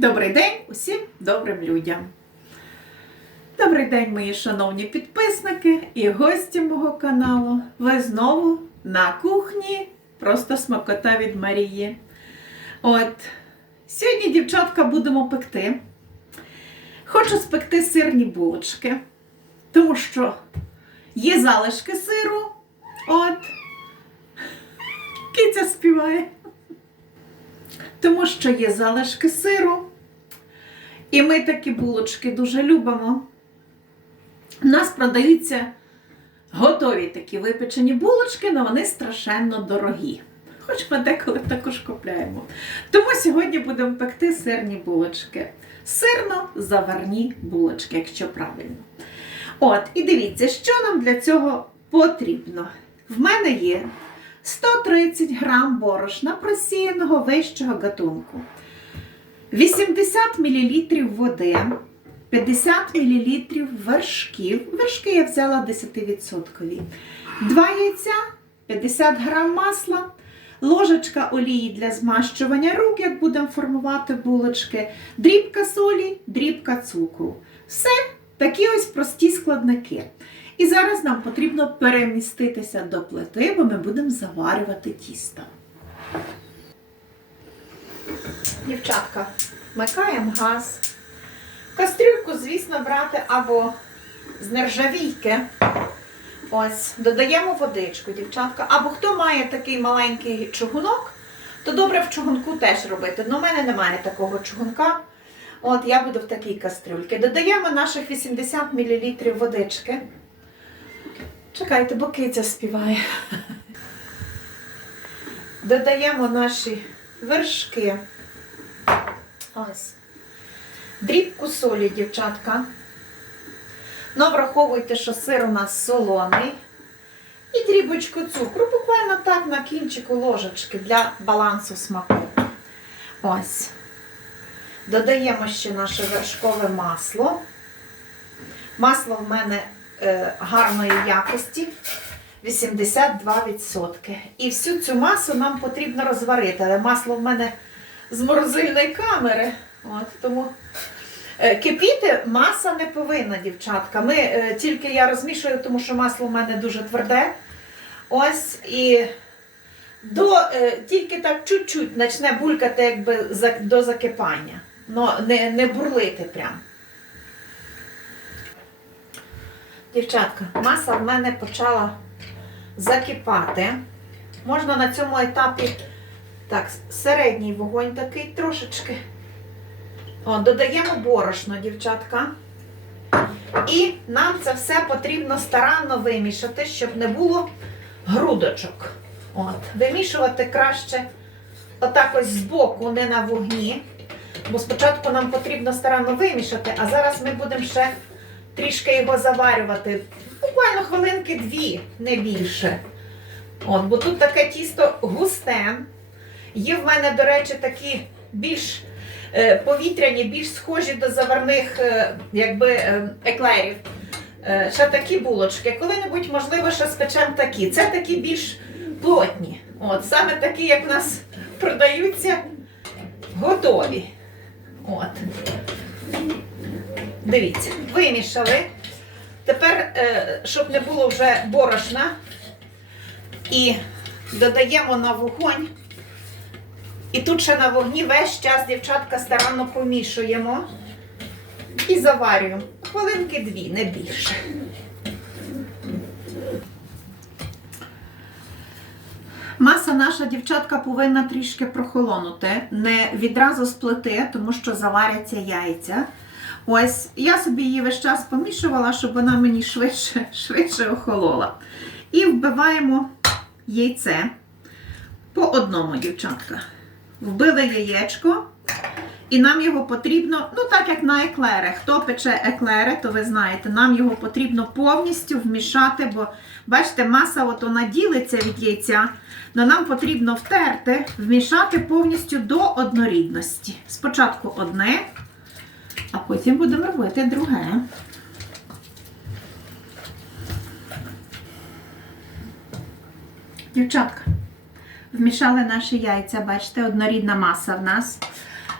Добрий день усім добрим людям. Добрий день, мої шановні підписники і гості мого каналу. Ви знову на кухні. Просто смакота від Марії. От, сьогодні, дівчатка, будемо пекти. Хочу спекти сирні булочки, тому що є залишки сиру. От. Киця співає. Тому що є залишки сиру. І ми такі булочки дуже любимо. У нас продаються готові такі випечені булочки, але вони страшенно дорогі. Хоч ми деколи також купляємо. Тому сьогодні будемо пекти сирні булочки. Сирно-заварні булочки, якщо правильно. От, і дивіться, що нам для цього потрібно. В мене є 130 грам борошна просіяного вищого гатунку, 80 мл води, 50 мл вершків. Вершки я взяла 10%. 2 яйця, 50 грам масла, ложечка олії для змащування рук, як будемо формувати булочки, дрібка солі, дрібка цукру. Все такі ось прості складники. І зараз нам потрібно переміститися до плити, бо ми будемо заварювати тісто. Дівчатка, вмикаємо газ. Кастрюльку, звісно, брати або з нержавійки. Ось, додаємо водичку, дівчатка. Або хто має такий маленький чугунок, то добре в чугунку теж робити. Ну, у мене немає такого чугунка. От, я буду в такій кастрюльці. Додаємо наших 80 мл водички. Чекайте, бо киця співає. Додаємо наші вершки. Ось. Дрібку солі, дівчатка. Ну, враховуйте, що сир у нас солоний. І дрібочку цукру, буквально так на кінчику ложечки для балансу смаку. Ось. Додаємо ще наше вершкове масло. Масло в мене е, гарної якості 82%. І всю цю масу нам потрібно розварити. Але масло в мене з морозильної камери. От, тому е, кипіти маса не повинна, дівчатка. Ми, е, тільки я розмішую, тому що масло в мене дуже тверде. Ось і до, е, тільки так чуть-чуть почне булькати якби, до закипання. Но не, не бурлити прям. Дівчатка, маса в мене почала закипати. Можна на цьому етапі так, середній вогонь такий трошечки. О, додаємо борошно, дівчатка. І нам це все потрібно старанно вимішати, щоб не було грудочок. От. Вимішувати краще отак ось збоку, не на вогні. Бо спочатку нам потрібно старанно вимішати, а зараз ми будемо ще трішки його заварювати. Буквально хвилинки дві, не більше. От, бо тут таке тісто густе. Є в мене, до речі, такі більш е, повітряні, більш схожі до заварних е, якби, е, еклерів. Ще такі булочки. Коли-небудь, можливо, ще спечемо такі. Це такі більш плотні. От, саме такі, як в нас продаються, готові. От. Дивіться, вимішали. Тепер, щоб не було вже борошна, і додаємо на вогонь. І тут ще на вогні весь час, дівчатка, старанно помішуємо і заварюємо. Хвилинки дві, не більше. Маса наша дівчатка повинна трішки прохолонути, не відразу сплити, тому що заваряться яйця. Ось я собі її весь час помішувала, щоб вона мені швидше, швидше охолола. І вбиваємо яйце по одному, дівчатка. Вбили яєчко, і нам його потрібно, ну так як на еклери. Хто пече еклери, то ви знаєте, нам його потрібно повністю вмішати, бо бачите, маса от вона ділиться від яйця. Но нам потрібно втерти, вмішати повністю до однорідності. Спочатку одне, а потім будемо робити друге. Дівчатка, вмішали наші яйця, бачите, однорідна маса в нас.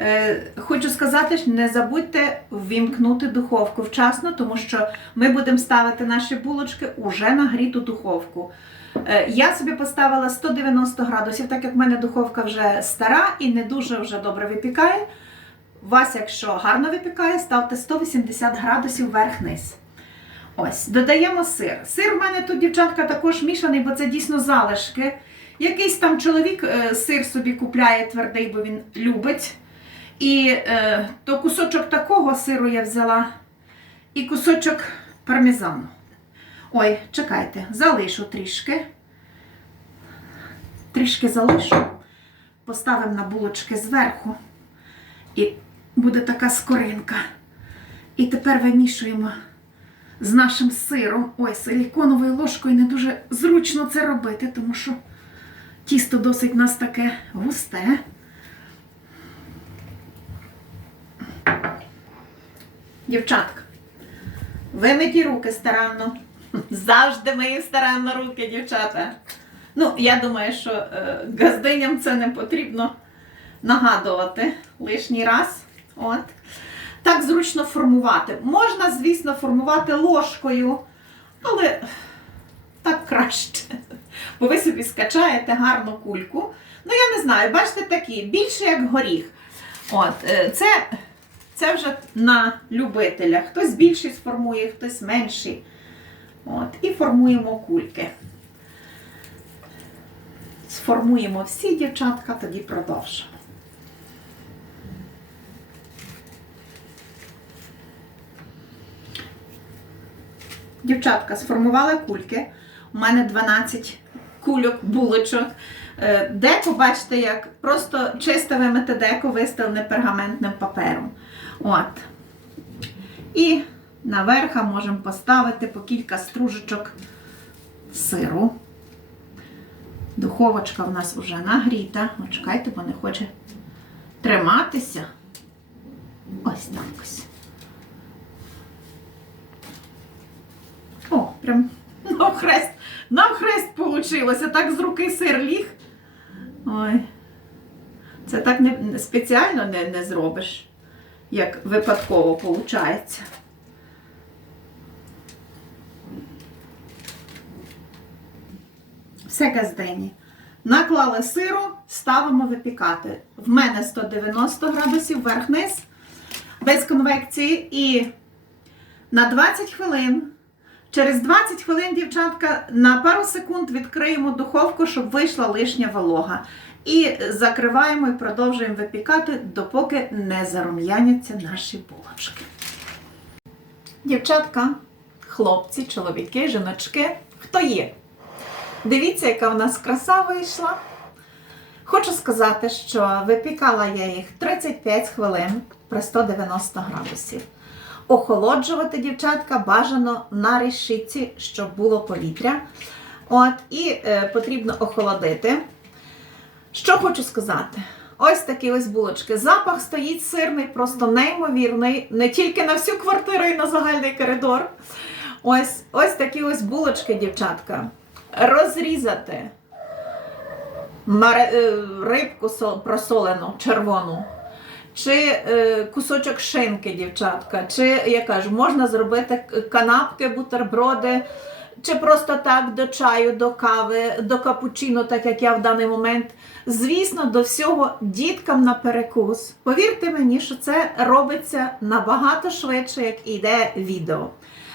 Е, Хочу сказати, що не забудьте ввімкнути духовку вчасно, тому що ми будемо ставити наші булочки уже на гріту духовку. Е, Я собі поставила 190 градусів, так як в мене духовка вже стара і не дуже вже добре випікає. Вас, якщо гарно випікає, ставте 180 градусів вверх-низ. Ось, додаємо сир. Сир в мене тут, дівчатка, також мішаний, бо це дійсно залишки. Якийсь там чоловік е, сир собі купляє твердий, бо він любить. І е, то кусочок такого сиру я взяла, і кусочок пармезану. Ой, чекайте, залишу трішки. Трішки залишу, поставимо на булочки зверху. І буде така скоринка. І тепер вимішуємо з нашим сиром. Ой, силіконовою ложкою не дуже зручно це робити, тому що тісто досить у нас таке густе. Дівчатка, вимиті руки старанно. Завжди мої старанно руки, дівчата. Ну, я думаю, що е, газдиням це не потрібно нагадувати лишній раз. От. Так зручно формувати. Можна, звісно, формувати ложкою, але так краще. Бо ви собі скачаєте гарну кульку. Ну, я не знаю, бачите, такі, більше як горіх. От, е, це, це вже на любителя. Хтось більший сформує, хтось менший. От, і формуємо кульки. Сформуємо всі дівчатка, тоді продовжимо. Дівчатка, сформували кульки. У мене 12 кульок, булочок. Е, Деко, бачите, як просто чисте вимите деко виставлене пергаментним папером. От. І наверха можемо поставити по кілька стружечок сиру. Духовочка в нас вже нагріта. Чекайте, бо не хоче триматися. Ось так ось. О, прям навхрест, навхрест получилося. Так з руки сир ліг. Ой. Це так не, спеціально не, не зробиш, як випадково виходить. Все газдені. Наклали сиру, ставимо випікати. В мене 190 градусів вверх-низ, без конвекції. І на 20 хвилин. Через 20 хвилин, дівчатка, на пару секунд відкриємо духовку, щоб вийшла лишня волога. І закриваємо і продовжуємо випікати, допоки не зарум'яняться наші булочки. Дівчатка, хлопці, чоловіки, жіночки, хто є? Дивіться, яка в нас краса вийшла. Хочу сказати, що випікала я їх 35 хвилин при 190 градусів. Охолоджувати дівчатка бажано на решітці, щоб було повітря. От, І е, потрібно охолодити. Що хочу сказати? Ось такі ось булочки. Запах стоїть сирний, просто неймовірний. Не тільки на всю квартиру і на загальний коридор. Ось, ось такі ось булочки, дівчатка. Розрізати е, рибку просолену, червону. Чи е, кусочок шинки, дівчатка, чи я кажу, можна зробити канапки, бутерброди, чи просто так до чаю, до кави, до капучино, так як я в даний момент. Звісно, до всього діткам на перекус. Повірте мені, що це робиться набагато швидше, як іде відео.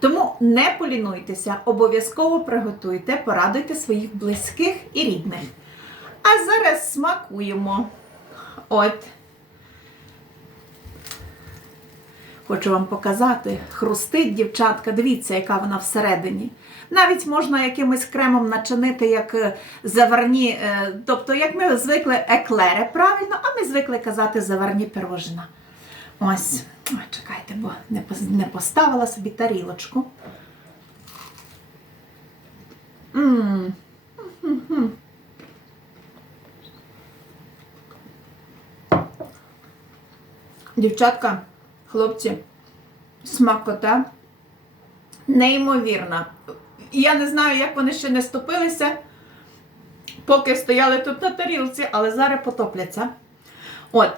Тому не полінуйтеся, обов'язково приготуйте, порадуйте своїх близьких і рідних. А зараз смакуємо. От. Хочу вам показати. Хрустить дівчатка, дивіться, яка вона всередині. Навіть можна якимось кремом начинити, як е, заварні, е, тобто, як ми звикли еклери, правильно, а ми звикли казати заварні пирожна. Ось, чекайте, бо не поставила собі тарілочку. М. Мгм. Дівчатка, хлопці, смакота неймовірна. Я не знаю, як вони ще не стопилися, поки стояли тут на тарілці, але зараз потопляться. От,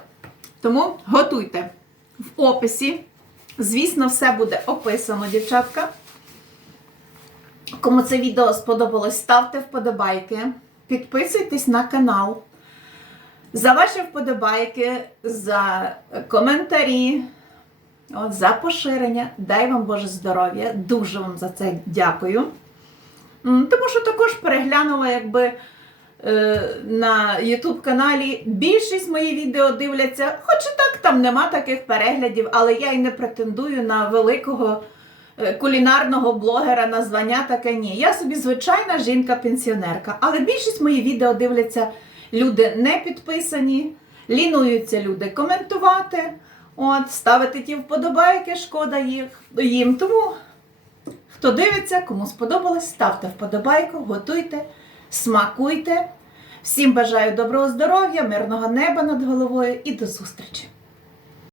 Тому готуйте в описі. Звісно, все буде описано, дівчатка. Кому це відео сподобалось, ставте вподобайки, підписуйтесь на канал. За ваші вподобайки, за коментарі, от, за поширення. Дай вам Боже здоров'я. Дуже вам за це дякую. Тому що також переглянула, якби е, на YouTube каналі більшість мої відео дивляться, хоч і так там нема таких переглядів, але я й не претендую на великого е, кулінарного блогера на звання таке ні. Я собі звичайна жінка-пенсіонерка, але більшість мої відео дивляться люди не підписані, лінуються люди коментувати, от, ставити ті вподобайки, шкода їх, їм. Тому хто дивиться, кому сподобалось, ставте вподобайку, готуйте, смакуйте. Всім бажаю доброго здоров'я, мирного неба над головою і до зустрічі!